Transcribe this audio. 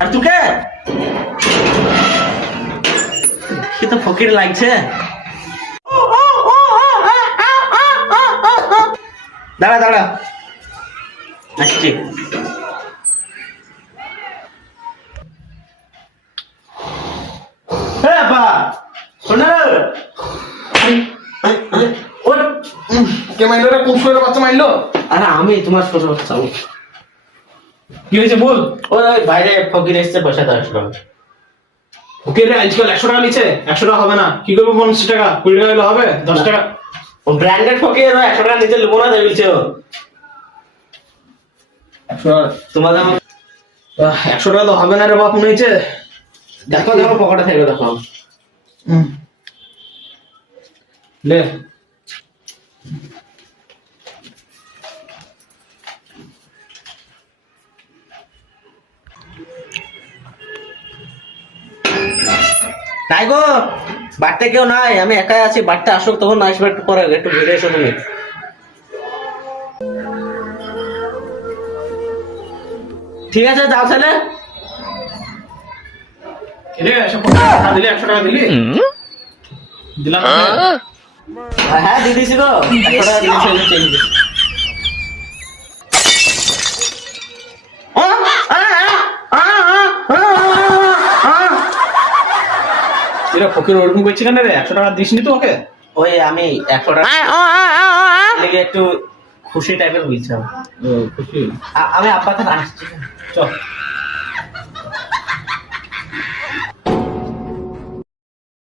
আর তোকে সে তো ফকির লাগছে। দাঁড়া দাঁড়া আসছি। কে মাইলো রে? কোন শুয়োরের বাচ্চা মাইলো? আরে আমি তোমার ছোট বাচ্চা। কি হয়েছে বল? ওই বাইরে ফকির এসছে পয়সা 10 টাকা। ওকে রে, আজকাল 100 টাকা নিচ্ছে। 100 টাকা হবে না, কি করবো? 50 টাকা 20 টাকা হলে হবে? 10 টাকা ও ব্র্যান্ডেড ফকির, 100 টাকা নিচে নেবো না তাই বলছে ও। 100 তোমাদের 100 টাকা তো হবে না রে বাপ, মনে হচ্ছে। দেখো দেখো পকেটে থাকবে দেখো। লে নাই গো, বাড়তে কেউ নাই, আমি একাই আছি। বাড়তে আসুক তখন আসবে, একটু পরে একটু ঘুরে এসো তুমি। ঠিক আছে যাও তাহলে। রে, এসব টাকা দিলি? 100 টাকা দিলি? দিলাম না? হ্যাঁ দিয়ে দিছি গো, 100 টাকা দিয়েছি। এরা ফকির ওরকম করছে কেন রে? 100 টাকা দিসনি তো ওকে? ওই আমি 100 টাকা লেগে একটু খুশি টাইপের বলছিলাম। খুশি? আমি আপাতত আসছি। চল।